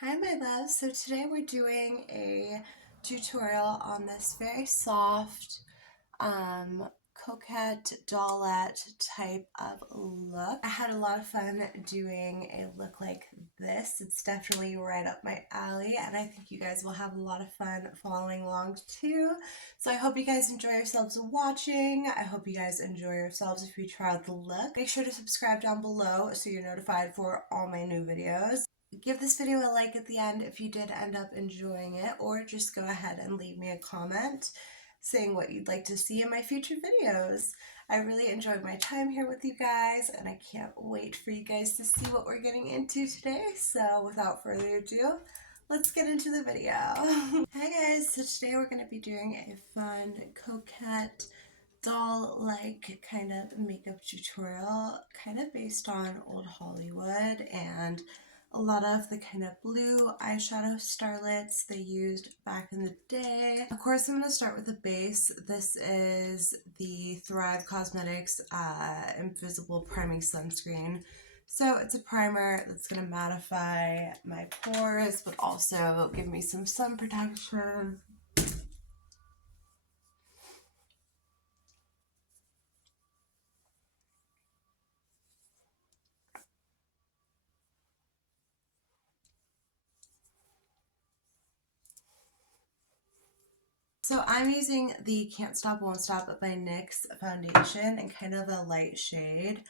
Hi my loves, so today we're doing a tutorial on this very soft Coquette dollette type of look. I had a lot of fun doing a look like this. It's definitely right up my alley and I think you guys will have a lot of fun following along too. So I hope you guys enjoy yourselves watching. I hope you guys enjoy yourselves if you try out the look. Make sure to subscribe down below so you're notified for all my new videos. Give this video a like at the end if you did end up enjoying it, or just go ahead and leave me a comment saying what you'd like to see in my future videos. I really enjoyed my time here with you guys and I can't wait for you guys to see what we're getting into today. So without further ado, let's get into the video. Hi guys, so today we're going to be doing a fun coquette doll-like kind of makeup tutorial, kind of based on old Hollywood and a lot of the kind of blue eyeshadow starlets they used back in the day. Of course, I'm going to start with the base. This is the Thrive Cosmetics Invisible Priming Sunscreen. So it's a primer that's going to mattify my pores, but also give me some sun protection. So I'm using the Can't Stop Won't Stop by NYX foundation in kind of a light shade.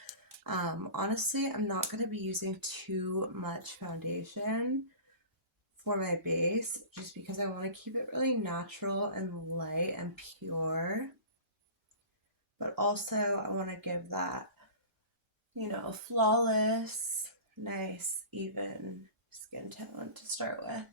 Honestly, I'm not going to be using too much foundation for my base just because I want to keep it really natural and light and pure. But also I want to give that, flawless, nice, even skin tone to start with.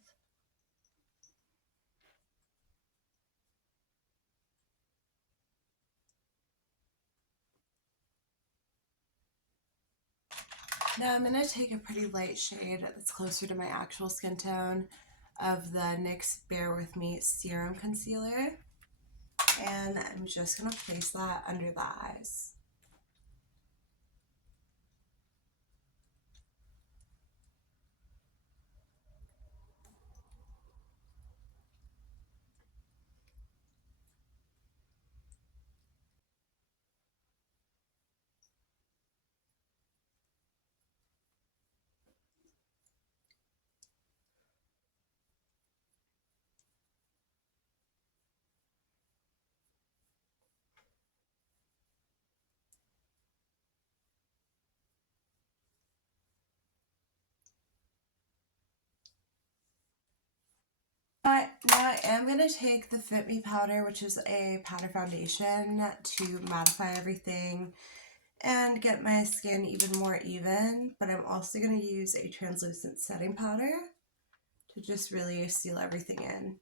Now I'm going to take a pretty light shade that's closer to my actual skin tone of the NYX Bear With Me Serum Concealer. And I'm just going to place that under the eyes. Now I am going to take the Fit Me powder, which is a powder foundation, to mattify everything and get my skin even more even, but I'm also going to use a translucent setting powder to just really seal everything in.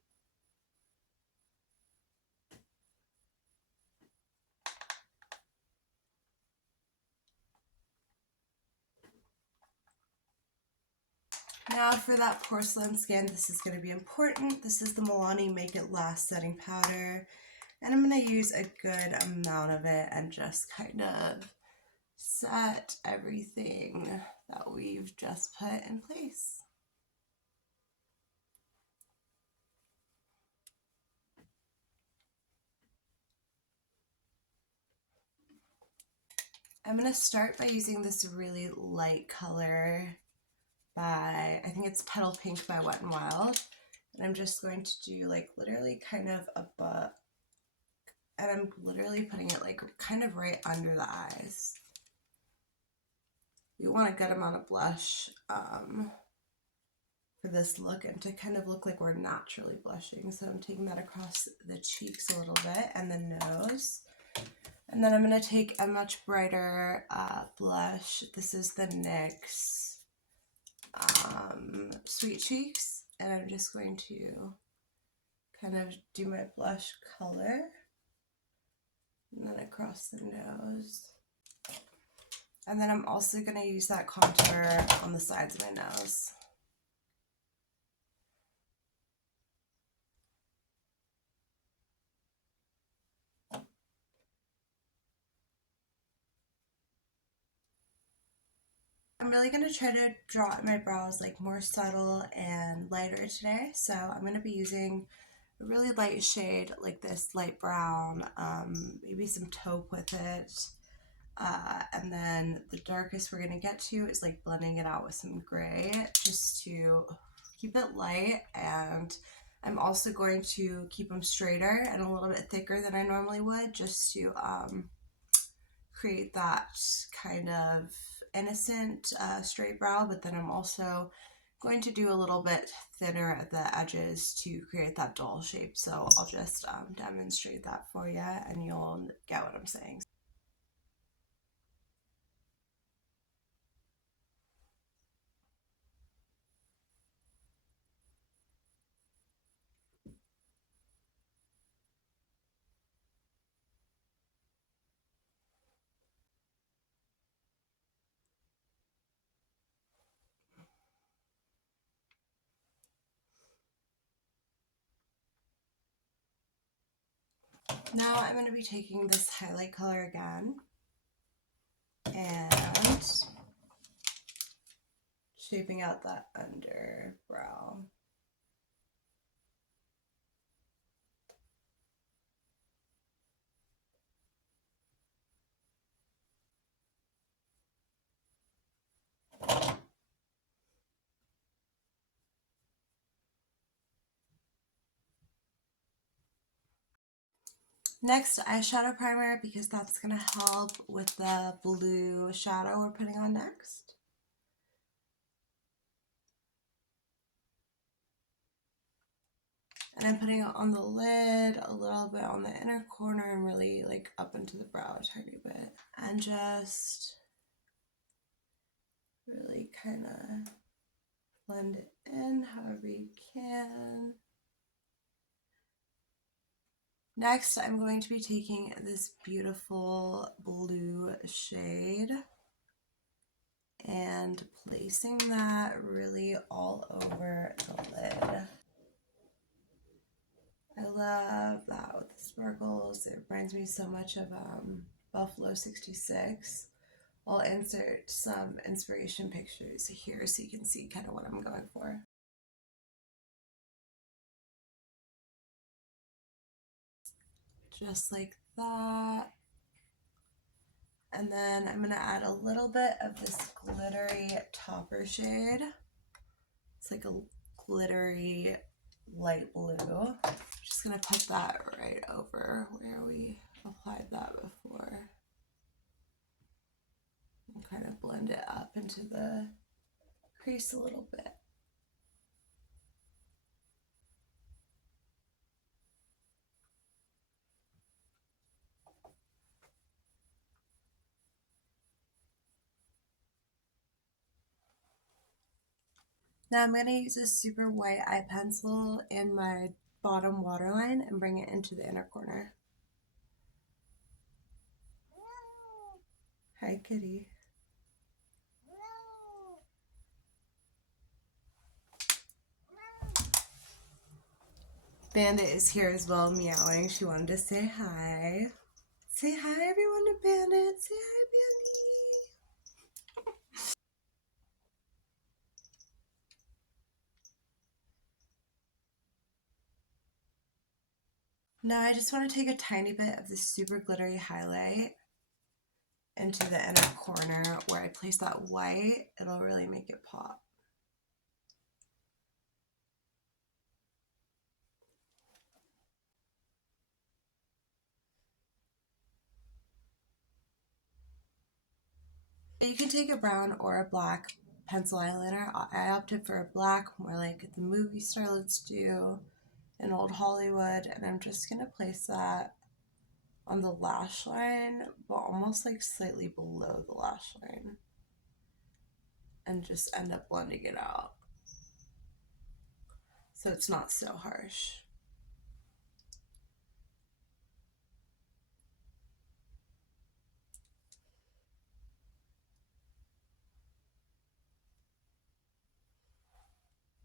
Now for that porcelain skin, this is going to be important. This is the Milani Make It Last setting powder, and I'm going to use a good amount of it and just kind of set everything that we've just put in place. I'm going to start by using this really light color by, I think it's Petal Pink by Wet n Wild. And I'm just going to do like literally kind of above, and I'm literally putting it like kind of right under the eyes. We want a good amount of blush for this look and to kind of look like we're naturally blushing. So I'm taking that across the cheeks a little bit and the nose. And then I'm going to take a much brighter blush. This is the NYX Sweet Cheeks. And I'm just going to kind of do my blush color. And then across the nose. And then I'm also going to use that contour on the sides of my nose. I'm really going to try to draw my brows like more subtle and lighter today. So I'm going to be using a really light shade like this light brown, maybe some taupe with it. And then the darkest we're going to get to is like blending it out with some gray just to keep it light. And I'm also going to keep them straighter and a little bit thicker than I normally would, just to create that kind of innocent straight brow. But then I'm also going to do a little bit thinner at the edges to create that doll shape. So I'll just demonstrate that for you and you'll get what I'm saying. Now I'm going to be taking this highlight color again and shaping out that underbrow. Next, eyeshadow primer, because that's going to help with the blue shadow we're putting on next. And I'm putting it on the lid, a little bit on the inner corner, and really like up into the brow a tiny bit. And just really kind of blend it in however you can. Next, I'm going to be taking this beautiful blue shade and placing that really all over the lid. I love that with the sparkles. It reminds me so much of Buffalo 66. I'll insert some inspiration pictures here so you can see kind of what I'm going for. Just like that. And then I'm going to add a little bit of this glittery topper shade. It's like a glittery light blue. Just going to put that right over where we applied that before. And kind of blend it up into the crease a little bit. Now I'm going to use a super white eye pencil in my bottom waterline and bring it into the inner corner. Hi, kitty. Bandit is here as well, meowing. She wanted to say hi. Say hi, everyone, to Bandit. Say hi, Bandit. Now I just want to take a tiny bit of this super glittery highlight into the inner corner where I place that white. It'll really make it pop. You can take a brown or a black pencil eyeliner. I opted for a black, more like the movie starlets do in old Hollywood, and I'm just going to place that on the lash line, but almost like slightly below the lash line, and just end up blending it out so it's not so harsh.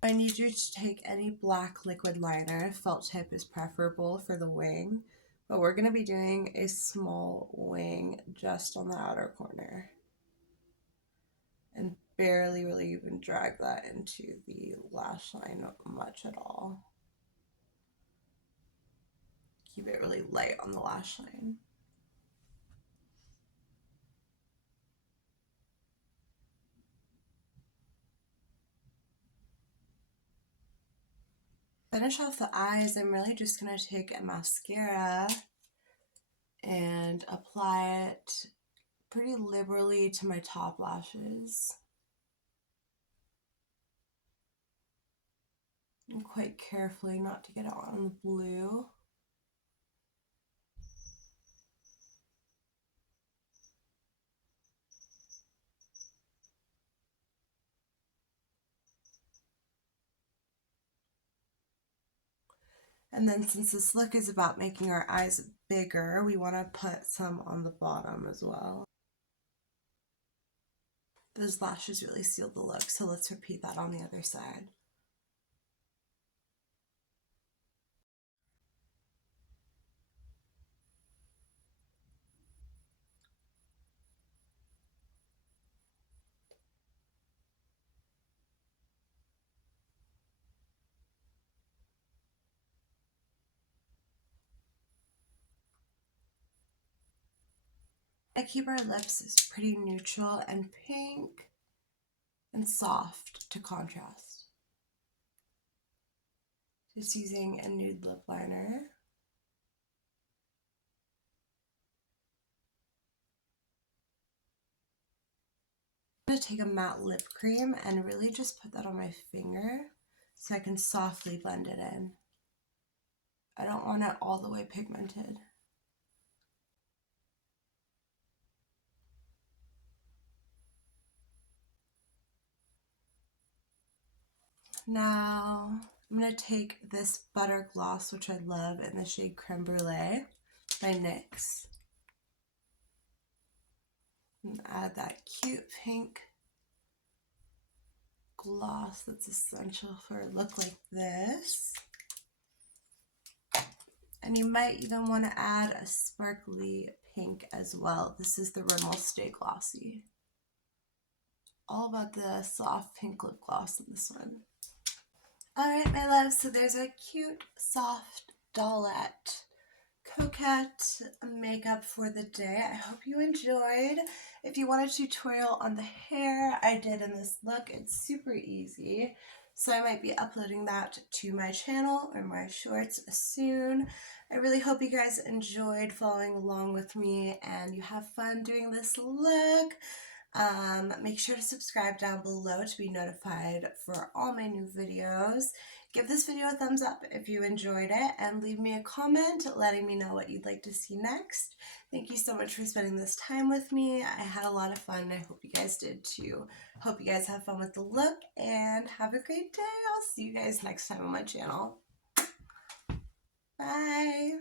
I need you to take any black liquid liner. Felt tip is preferable for the wing, but we're going to be doing a small wing just on the outer corner. And barely really even drag that into the lash line much at all. Keep it really light on the lash line. Finish off the eyes, I'm really just going to take a mascara and apply it pretty liberally to my top lashes. And quite carefully not to get it on the blue. And then since this look is about making our eyes bigger, we want to put some on the bottom as well. Those lashes really seal the look, so let's repeat that on the other side. I keep our lips pretty neutral and pink and soft to contrast. Just using a nude lip liner. I'm going to take a matte lip cream and really just put that on my finger so I can softly blend it in. I don't want it all the way pigmented. Now I'm going to take this butter gloss, which I love, in the shade Creme Brulee by NYX. And add that cute pink gloss that's essential for a look like this. And you might even want to add a sparkly pink as well. This is the Rimmel Stay Glossy. All about the soft pink lip gloss in this one. Alright, my loves, so there's a cute, soft dollette Coquette makeup for the day. I hope you enjoyed. If you want a tutorial on the hair I did in this look, it's super easy. So I might be uploading that to my channel or my shorts soon. I really hope you guys enjoyed following along with me and you have fun doing this look. Make sure to subscribe down below to be notified for all my new videos. Give this video a thumbs up if you enjoyed it and leave me a comment letting me know what you'd like to see next. Thank you so much for spending this time with me. I had a lot of fun. I hope you guys did too. Hope you guys have fun with the look and have a great day. I'll see you guys next time on my channel. Bye!